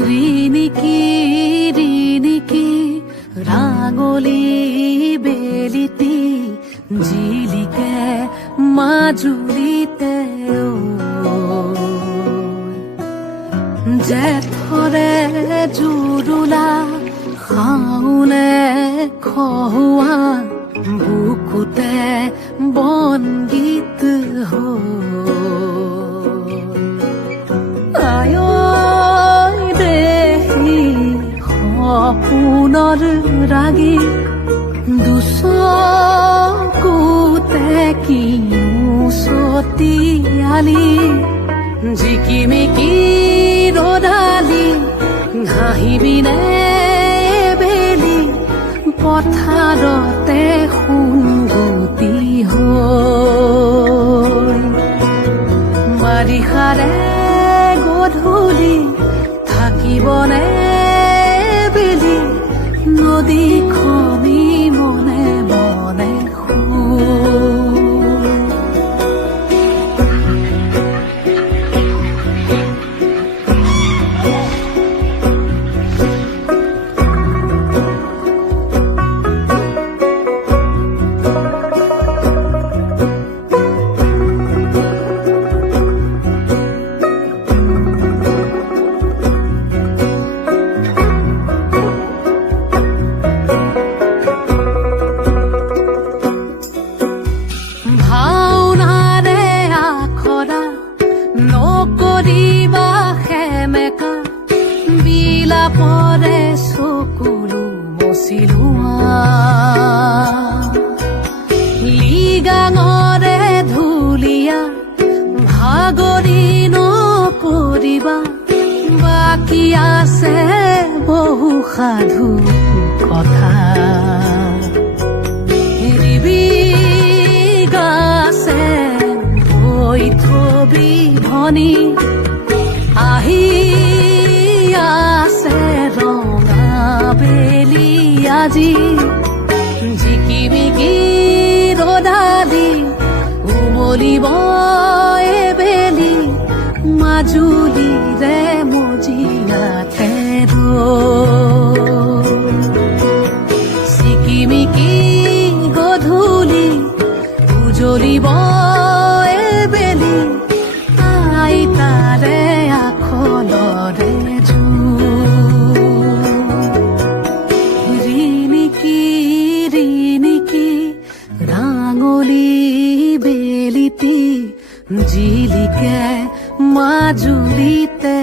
ৰিনিকি ৰিনিকি ৰাঙলি বেলিতি জিলিকে মাজুলিতে জেঠৰে জুৰুলা শাওনে খহুৱা বুকুতে বনগীত সপোনৰ ৰাগী দুচকুতে কিউচতিয়ালি জিকিমিকি ৰদালি ঘাঁহিবিনে বেলি পথাৰতে সুন্দুতি হৈ বাৰিষাৰে গধূলি থাকিবনে নদীখনি মনে মনে নকৰিবা সেমেকা বিলাপৰে চকুলো মচিলোৱা লিগাঙৰে ধুলীয়া ভাগৰি নপৰিবা বাকী আছে বহু সাধু কথা থবি ধনী আহি আছে ৰঙা বেলি আজি জিকিমিকি ৰদালি উমলিব বেলি মাজুলীৰে মজিয়াতে চিকিমিকি গধূলি উজলিব তাৰে আখলৰে ৰিনিকি ৰিনিকি ৰাঙলি বেলিতি জিলিকে মাজুলিতে